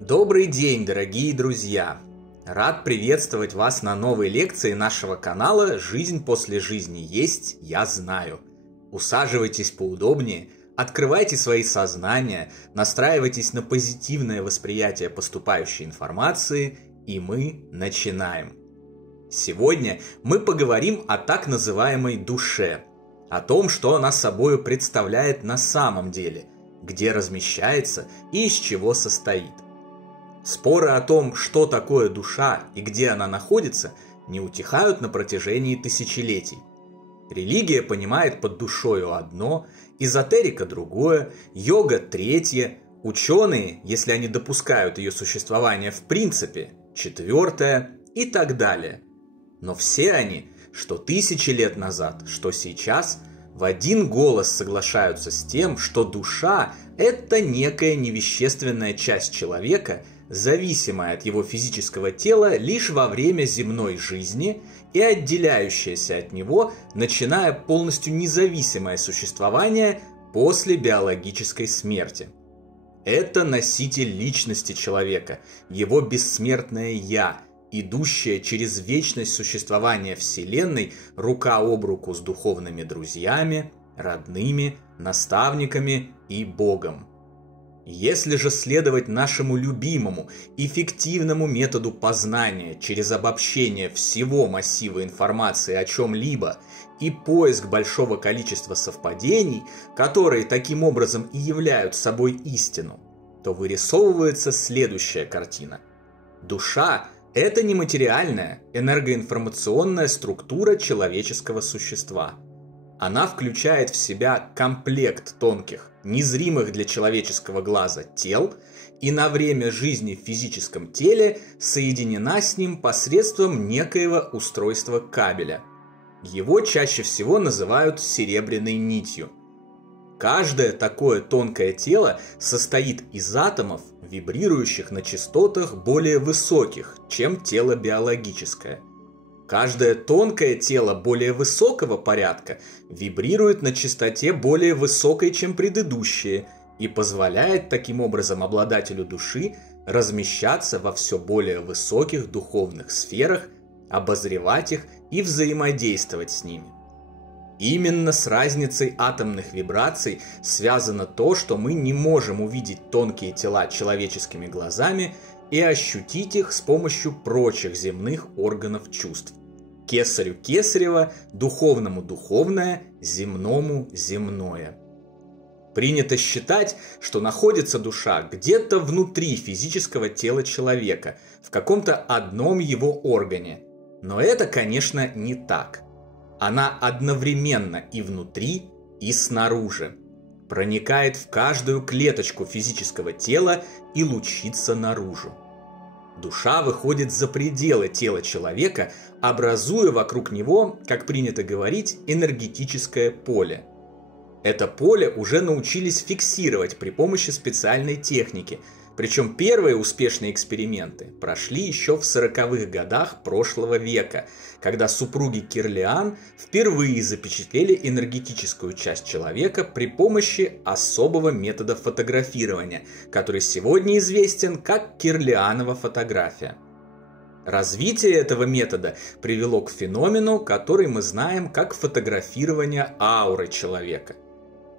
Добрый день, дорогие друзья! Рад приветствовать вас на новой лекции нашего канала «Жизнь после жизни есть, я знаю». Усаживайтесь поудобнее, открывайте свои сознания, настраивайтесь на позитивное восприятие поступающей информации, и мы начинаем. Сегодня мы поговорим о так называемой душе, о том, что она собой представляет на самом деле, где размещается и из чего состоит. Споры о том, что такое душа и где она находится, не утихают на протяжении тысячелетий. Религия понимает под душою одно, эзотерика другое, йога третье, ученые, если они допускают ее существование в принципе, четвертое и так далее. Но все они, что тысячи лет назад, что сейчас, в один голос соглашаются с тем, что душа – это некая невещественная часть человека, зависимая от его физического тела лишь во время земной жизни и отделяющаяся от него, начиная полностью независимое существование после биологической смерти. Это носитель личности человека, его бессмертное «я», идущее через вечность существования Вселенной рука об руку с духовными друзьями, родными, наставниками и Богом. Если же следовать нашему любимому, эффективному методу познания через обобщение всего массива информации о чем-либо и поиск большого количества совпадений, которые таким образом и являются собой истину, то вырисовывается следующая картина. Душа – это нематериальная, энергоинформационная структура человеческого существа. Она включает в себя комплект тонких, незримых для человеческого глаза тел и на время жизни в физическом теле соединена с ним посредством некоего устройства кабеля. Его чаще всего называют серебряной нитью. Каждое такое тонкое тело состоит из атомов, вибрирующих на частотах более высоких, чем тело биологическое. Каждое тонкое тело более высокого порядка вибрирует на частоте более высокой, чем предыдущее, и позволяет таким образом обладателю души размещаться во все более высоких духовных сферах, обозревать их и взаимодействовать с ними. Именно с разницей атомных вибраций связано то, что мы не можем увидеть тонкие тела человеческими глазами и ощутить их с помощью прочих земных органов чувств. Кесарю кесарево, духовному духовное, земному земное. Принято считать, что находится душа где-то внутри физического тела человека, в каком-то одном его органе. Но это, конечно, не так. Она одновременно и внутри, и снаружи. Проникает в каждую клеточку физического тела и лучится наружу. Душа выходит за пределы тела человека, образуя вокруг него, как принято говорить, энергетическое поле. Это поле уже научились фиксировать при помощи специальной техники, причем первые успешные эксперименты прошли еще в 40-х годах прошлого века, когда супруги Кирлиан впервые запечатлели энергетическую часть человека при помощи особого метода фотографирования, который сегодня известен как Кирлианова фотография. Развитие этого метода привело к феномену, который мы знаем как фотографирование ауры человека.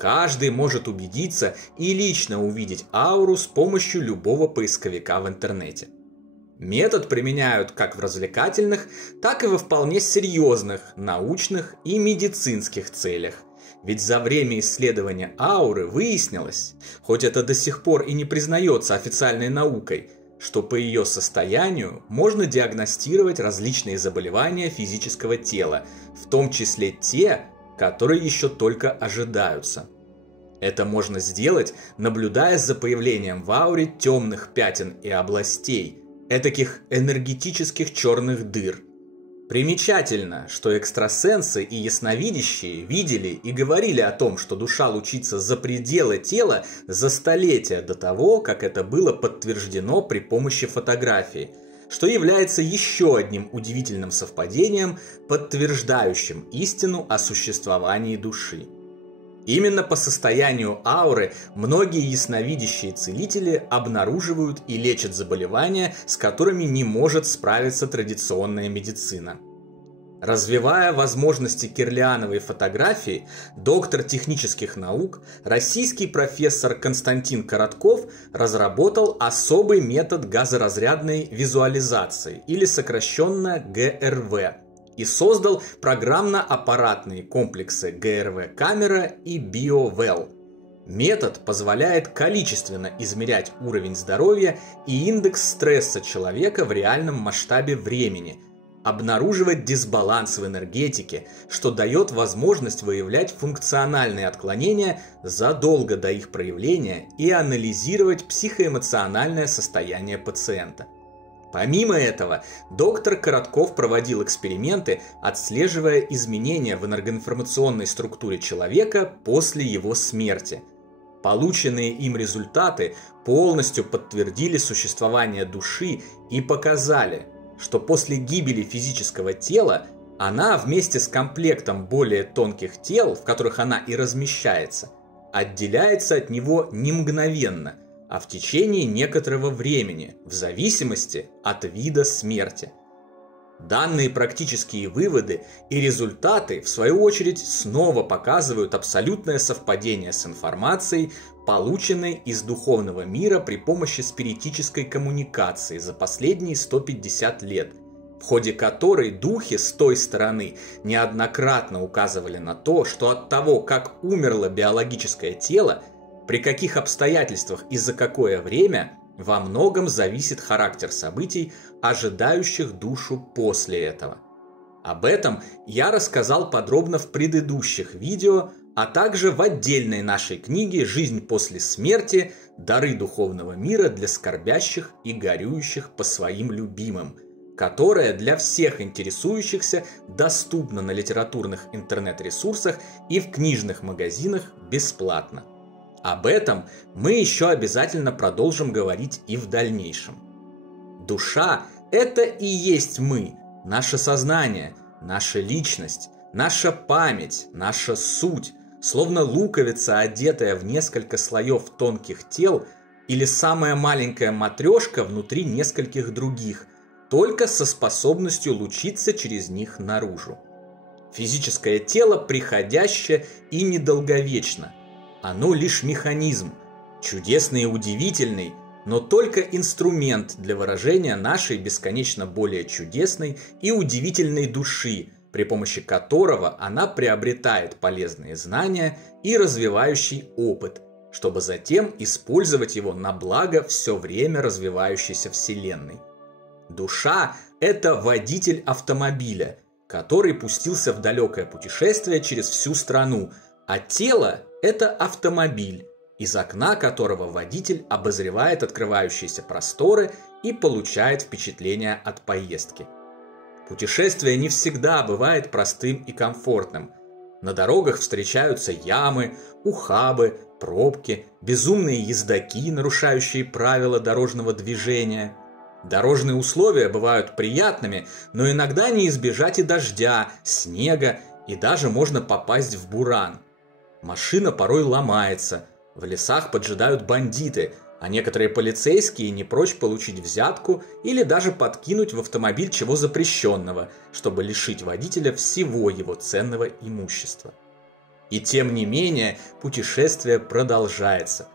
Каждый может убедиться и лично увидеть ауру с помощью любого поисковика в интернете. Метод применяют как в развлекательных, так и во вполне серьезных научных и медицинских целях. Ведь за время исследования ауры выяснилось, хоть это до сих пор и не признается официальной наукой, что по ее состоянию можно диагностировать различные заболевания физического тела, в том числе те, которые еще только ожидаются. Это можно сделать, наблюдая за появлением в ауре темных пятен и областей, этаких энергетических черных дыр. Примечательно, что экстрасенсы и ясновидящие видели и говорили о том, что душа лучится за пределы тела за столетия до того, как это было подтверждено при помощи фотографии, что является еще одним удивительным совпадением, подтверждающим истину о существовании души. Именно по состоянию ауры многие ясновидящие целители обнаруживают и лечат заболевания, с которыми не может справиться традиционная медицина. Развивая возможности кирлиановой фотографии, доктор технических наук, российский профессор Константин Коротков разработал особый метод газоразрядной визуализации, или сокращенно ГРВ, и создал программно-аппаратные комплексы ГРВ-камера и BioWell. Метод позволяет количественно измерять уровень здоровья и индекс стресса человека в реальном масштабе времени, обнаруживать дисбаланс в энергетике, что дает возможность выявлять функциональные отклонения задолго до их проявления и анализировать психоэмоциональное состояние пациента. Помимо этого, доктор Коротков проводил эксперименты, отслеживая изменения в энергоинформационной структуре человека после его смерти. Полученные им результаты полностью подтвердили существование души и показали, что после гибели физического тела она вместе с комплектом более тонких тел, в которых она и размещается, отделяется от него не мгновенно, а в течение некоторого времени, в зависимости от вида смерти. Данные практические выводы и результаты, в свою очередь, снова показывают абсолютное совпадение с информацией, полученной из духовного мира при помощи спиритической коммуникации за последние 150 лет, в ходе которой духи с той стороны неоднократно указывали на то, что от того, как умерло биологическое тело, при каких обстоятельствах и за какое время, во многом зависит характер событий, ожидающих душу после этого. Об этом я рассказал подробно в предыдущих видео, а также в отдельной нашей книге «Жизнь после смерти. Дары духовного мира для скорбящих и горюющих по своим любимым», которая для всех интересующихся доступна на литературных интернет-ресурсах и в книжных магазинах бесплатно. Об этом мы еще обязательно продолжим говорить и в дальнейшем. Душа – это и есть мы, наше сознание, наша личность, наша память, наша суть, словно луковица, одетая в несколько слоев тонких тел, или самая маленькая матрешка внутри нескольких других, только со способностью лучиться через них наружу. Физическое тело приходящее и недолговечно. Оно лишь механизм, чудесный и удивительный, но только инструмент для выражения нашей бесконечно более чудесной и удивительной души, при помощи которого она приобретает полезные знания и развивающий опыт, чтобы затем использовать его на благо все время развивающейся Вселенной. Душа – это водитель автомобиля, который пустился в далекое путешествие через всю страну, а тело – это автомобиль, из окна которого водитель обозревает открывающиеся просторы и получает впечатление от поездки. Путешествие не всегда бывает простым и комфортным. На дорогах встречаются ямы, ухабы, пробки, безумные ездаки, нарушающие правила дорожного движения. Дорожные условия бывают приятными, но иногда не избежать и дождя, снега, и даже можно попасть в буран. Машина порой ломается, в лесах поджидают бандиты, а некоторые полицейские не прочь получить взятку или даже подкинуть в автомобиль чего запрещенного, чтобы лишить водителя всего его ценного имущества. И тем не менее путешествие продолжается,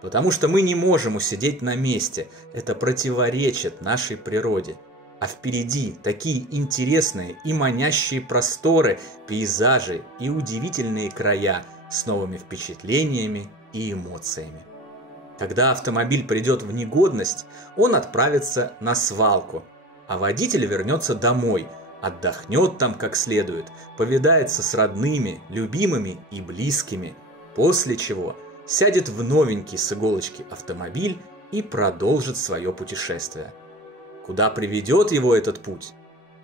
потому что мы не можем усидеть на месте, это противоречит нашей природе. А впереди такие интересные и манящие просторы, пейзажи и удивительные края с новыми впечатлениями и эмоциями. Когда автомобиль придет в негодность, он отправится на свалку, а водитель вернется домой, отдохнет там как следует, повидается с родными, любимыми и близкими, после чего сядет в новенький с иголочки автомобиль и продолжит свое путешествие. Куда приведет его этот путь?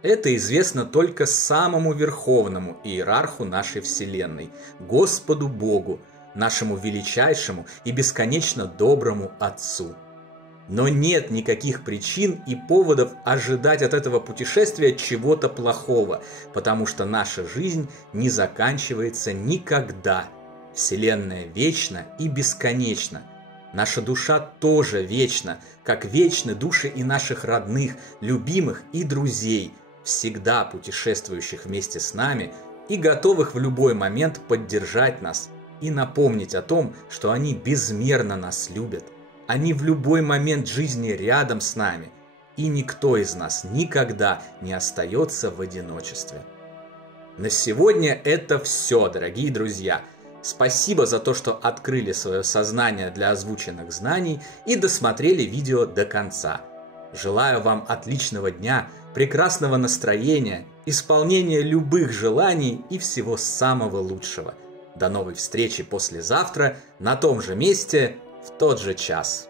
Это известно только самому верховному иерарху нашей Вселенной, Господу Богу, нашему величайшему и бесконечно доброму Отцу. Но нет никаких причин и поводов ожидать от этого путешествия чего-то плохого, потому что наша жизнь не заканчивается никогда. Вселенная вечна и бесконечна. Наша душа тоже вечна, как вечны души и наших родных, любимых и друзей, всегда путешествующих вместе с нами и готовых в любой момент поддержать нас и напомнить о том, что они безмерно нас любят. Они в любой момент жизни рядом с нами, и никто из нас никогда не остается в одиночестве. На сегодня это все, дорогие друзья. Спасибо за то, что открыли свое сознание для озвученных знаний и досмотрели видео до конца. Желаю вам отличного дня, прекрасного настроения, исполнения любых желаний и всего самого лучшего. До новой встречи послезавтра на том же месте в тот же час.